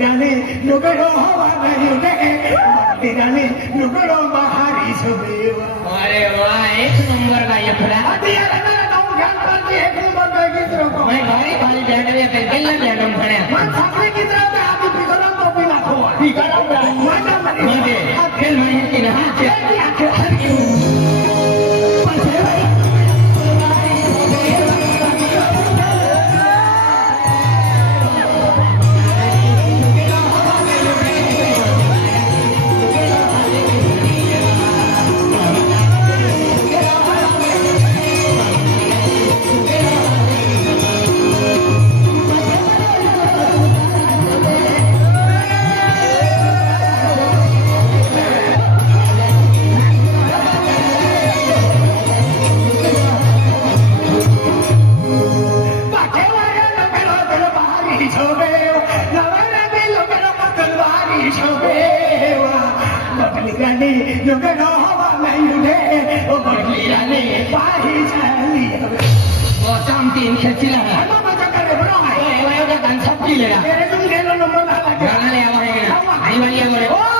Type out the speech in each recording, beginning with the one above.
बकऱ्याने लुगडो हवा नाही दे बकऱ्याने लुगडो बहारी सुदेवा अरे वाह एक नंबर का ये फरा अति यार ना नाव घ्यान करते एक नंबर का गीत रको मैं भारी भारी बैठे पे केला बैठून खड़े मन साखरे गीत राहते आधी बिगडन तो पिला खो बिगडन माझा मध्ये खेल म्हणे की ना तीन खेचिला है मजा करे बरो है ये वाला डांस सब की लेगा तेरे तुम खेलो नंबर ना लगे गाना ले आवा है आई वाली आवा रे ओ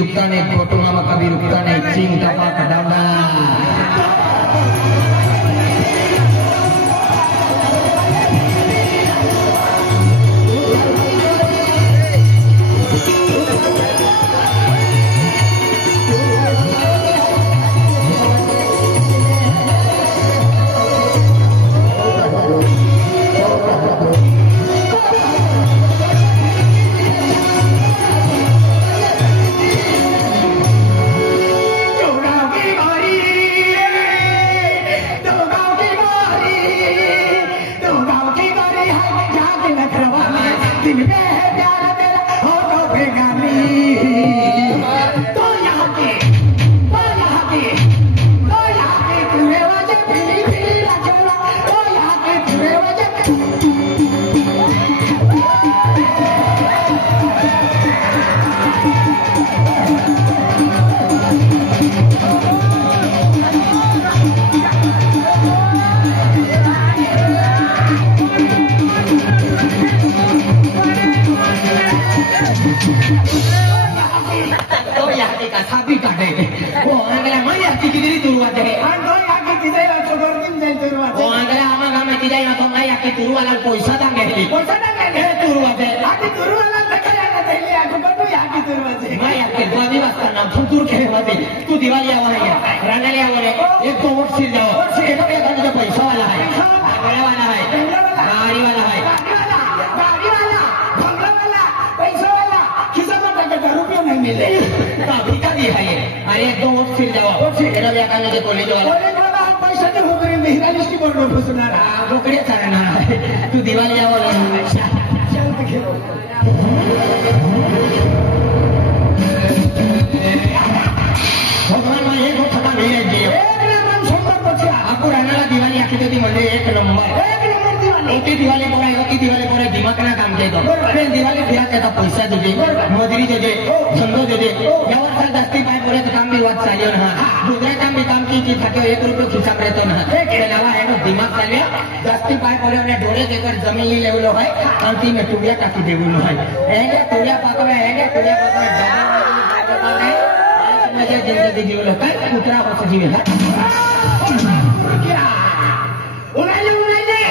युक्ता ने फोटो मामा कभी रुकता नहीं चिंग टपा कदावना त्याला आम्हा गावाची जाई ना तो नाही आके तुरुवाला पैसा दांगेली पैसा टाकायचे तुरुवाचे आधी तुरुवाला सकाळी तैली आठवतो याकी तुरुवाचे नाही आके बाजी वाजताना फुटूर खेळ होते तू दिवाळी आवर आहे रांगाली आवर आहे एक तो वोट सील जाओ एक तुझा पैसा वाला आहे बंगलावाला आहे गाडीवाला आहे गाडीवाला बंगलावाला पैसावाला खिसाला टाका रुपये नहीं मिले काफी का दी है अरे एक दो वोट सील जाओ तेरा व्या कान के कॉलेज वाला पैसा तो हो गए मेहरा लिस्टी बोर्ड फसणार रोकड़े चालना तू दिवाळी आवर शांत खेळो भगवान एक ठका नहीं है जी एक नंबर सुंदर बच्चा आपको रहना दिवाली आखी तो म्हणजे एक नंबर दिवाली होती दिवाली बोला दिमाग ना काम केलं दिवाली फिरा त्याचा पैसा देते मजुरी देते धंदो देते यावर तर जास्ती पाय बोलायचं काम बी वाद चालू ना दुसऱ्या काम की खाते 1 रुपये खिसा येतो ना नावा आहे दिमाग चालू जास्ती पाय बोलवणे डोळे देकर जमीन लेवलो आहे आणि ती मी टुड्या टाकी देऊन आहे टुड्या पाकव्या माझ्या जिंदगी जीवलं काय कुत्रा कसं जीवेल उन्हाळी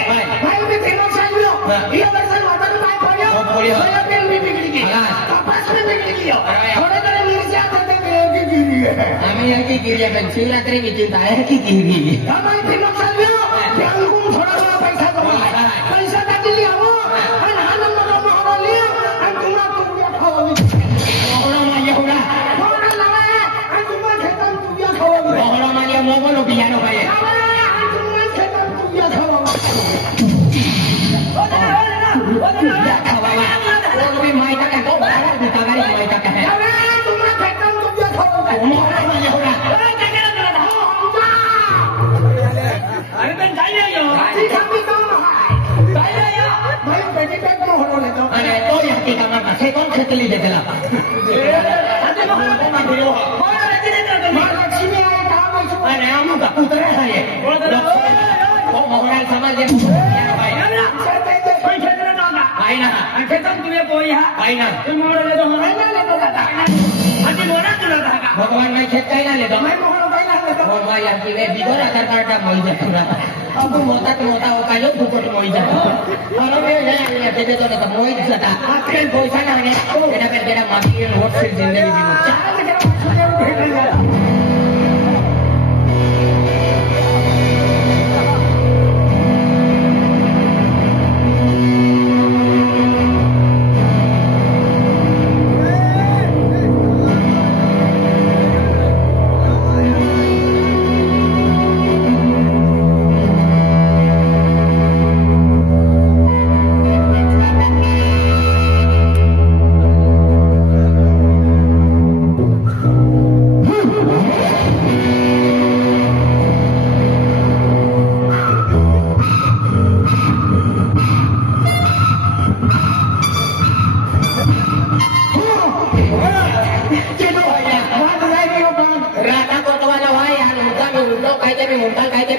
भाई मी फेमस सांगलो ये वर्षन वाटर पाय पडलो सोयाबीन मी बिगड़ी गई कपास में बिगड़ी गई थोड़े थोड़े मिर्चा करते की गिरी आम्ही की गिरी आहे शिवरात्री की चिंता आहे की गिरी हमारी फेमस सांगलो बैंकुम थोड़ा थोड़ा पैसा कमाया पैसा काटी लिया हो आणि हा नंबर मोहरा लिया आणि तुम्हाला तुझ्या खावावी मोहरा माया होगा मोहरा लावा आणि तुम्हाला खेतान तुझ्या खावावी मोहरा माया मोगलो बियानो पाहिजे भगवान मैं खेत कहीं ना ले दो भगवान यार की वे बिगड़ आधार कार्ड का मोई जाता अब मोटा हो का लो फुकट मोई जाता और मैं ये दे तो ना मोई जाता फिर पैसा ना है तेरा माफी वोट से जिंदगी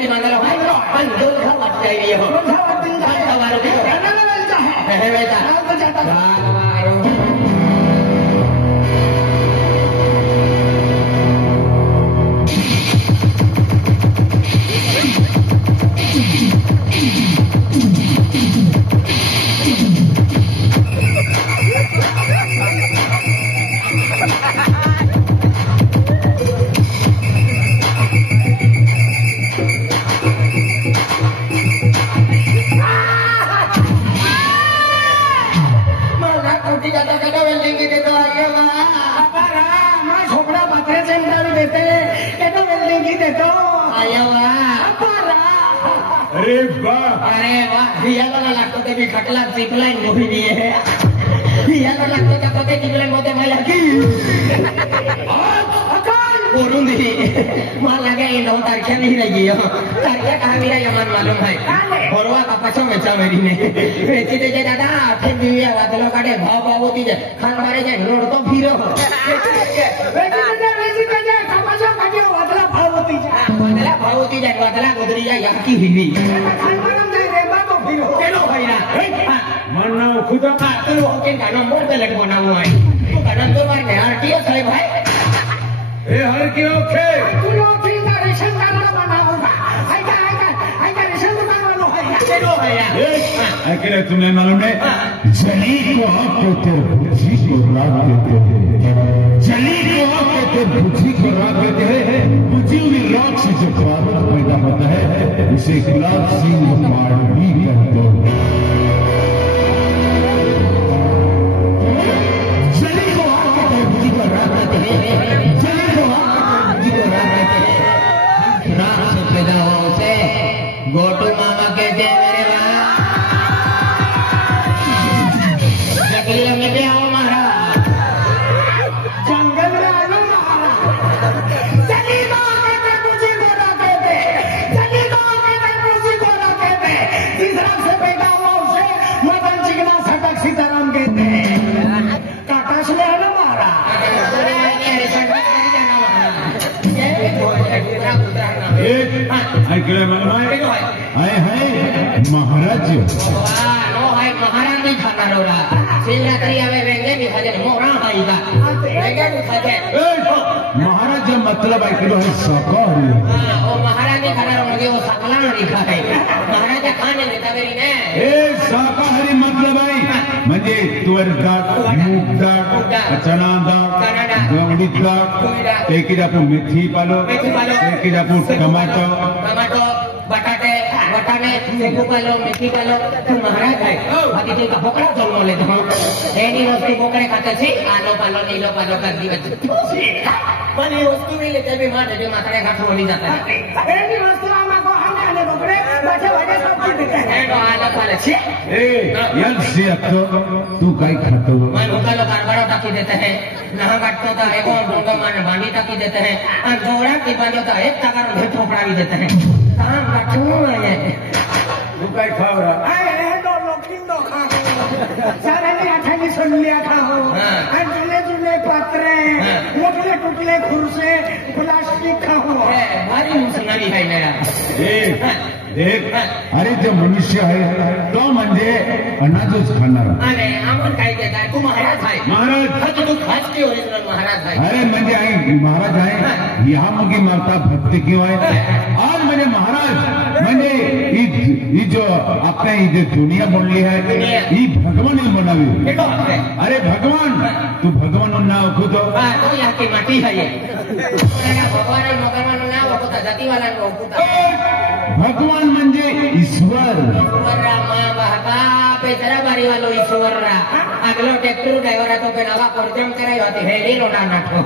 जीवन अरे वाह याला लागतो ते खटला जिंकलाय मोठी बी आहे याला लागतो त्या पते जिंकलाय मोठे मला की बोलून दे मला लगे 9 तारखेला नहीं रही हो तारखे कहा मेरा यमन मालूम है भरवा कपासों में चमेरी ने बेची ते दादा फिर भी वादलो काटे भाव भाव होती है खान मारे जाए रोड तो फिरो बेची ते कपासों काटे वादला भाव होती जाए वादला गोदरी जाए यहाँ की हिली मन्ना खुदा तू ओके का नंबर पे लग बना हुआ है तू का नंबर मार के आरटीएस है भाई ए हर की ओके तू लोग फिर का रेशन कार्ड बना होगा आई का रेशन कार्ड चलो है यार अकेले तुम्हें मालूम है जली को आप कहते हैं भुजी को राग कहते हैं जली को आप कहते हैं भुजी को राग कहते हैं भुजी हुई राग से जब बारूद पैदा होता है उसे गुलाब सिंह मालवी कहते हैं जली को आप कहते हैं भुजी को राग कहते हैं जली को आप कहते हैं भुजी को राग कहते हैं राग से पैदा हुआ उसे गोटू मामा कहते हैं मेरे जंगल में भी आओ महाराज जंगल में आना महाराज जली को कहते मुझे गोरा कहते जली को कहते मुझे गोरा कहते जिस राग से पैदा हुआ उसे मदन चिकना सटक सीताराम कहते काका से आना महाराज अकेले मालूम है महाराज महाराज नहीं खाना रोड़ा शिवरात्रि आवे वेंगे भी खाते मोरा आएगा वेंगे भी खाते महाराज जब मतलब ऐकलो है शाकाहारी वो महाराज नहीं खाना रोगे वो सकला नहीं खाते महाराज खाने में तवेरी ने ए शाकाहारी मतलब है म्हणजे तुअर डाळ मूग डाळ चना डाळ उडीद डाळ एकी जापू मेथी पालो एकी जापू टमाटो बटाटे वटाणे शेंगू पालो मेथी पालो तू महाराज है बाकी तो बोकड़ा जन्म लेते हो एनी वस्तु बोकड़े खाते छी आलो पालो नीलो पालो कर दी पण ये वस्तु भी लेते भी मां दे माथारे घाट होली जाता है एनी वस्तु आमाको हम खाने बोकड़े बैठे बैठे सब कुछ देते हैं तो आलो पाले छी ए यार से तो तू काय खातो मैं उकालो कारबारो टाकी देते हैं नहा काटतो तो एक और डोंगा माने बांडी टाकी देते हैं और जोड़ा की बांधो तो एक तगार भेट ठोकरा भी देते हैं काम काटू है तू काय खाव रहा ए दो लोकिन दो खा सारे ने आठानी सुन लिया खाओ और जुले जुले पत्रे टुकड़े टुकड़े खुरसे प्लास्टिक खाओ भारी मुसलमानी है मेरा देख अरे जो मनुष्य है तो म्हणजे अनाजच खाणार अरे आम्हाला काय देताय तू महाराज आहे महाराज तू खास की ओरिजिनल महाराज आहे अरे म्हणजे आहे महाराज आहे या मुगी मारता भक्ती क्यों आहे आज म्हणजे महाराज म्हणजे ही जो आपने ये दुनिया बनली है ये भगवान ने बनावी अरे भगवान तू भगवान नाव खुदो तू यहाँ की माटी है ये भगवान भगवान नाव होता जाती वाला होता भगवान म्हणजे ईश्वर पेचरा बारी वालो ईश्वर अगलो ट्रैक्टर ड्राइवर तो पे नवा परिचम कराई होती है ले लोना नाटो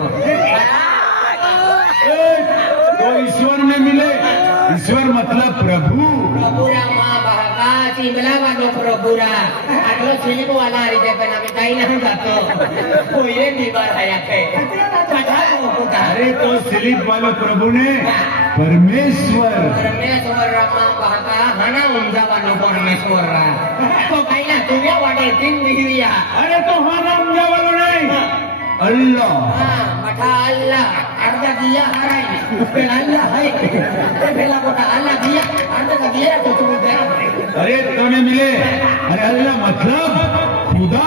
तो ईश्वर में मिले ईश्वर मतलब प्रभु प्रभुरा मां बहका चिमला वालो प्रभुरा अगलो सिलिको वाला रीते पे ना मिटाई नहीं जातो कोई ये दीवार है आके कथा को अरे तो स्लिप वाले प्रभु ने परमेश्वर मां बहका हना उमजा वालो परमेश्वर तो भाई ना तुम्हें वाटे दिन दिया अरे तो हना उमजा वालो नहीं अल्लाह मठा अल्लाह अर्धा दिया हराई पेला अल्लाह है पेला कोटा अल्लाह दिया अर्धा का दिया तो तुम दे अरे तुम्हें मिले अरे अल्लाह मतलब खुदा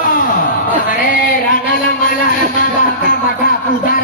अरे रानाला माला राना का मठा खुदा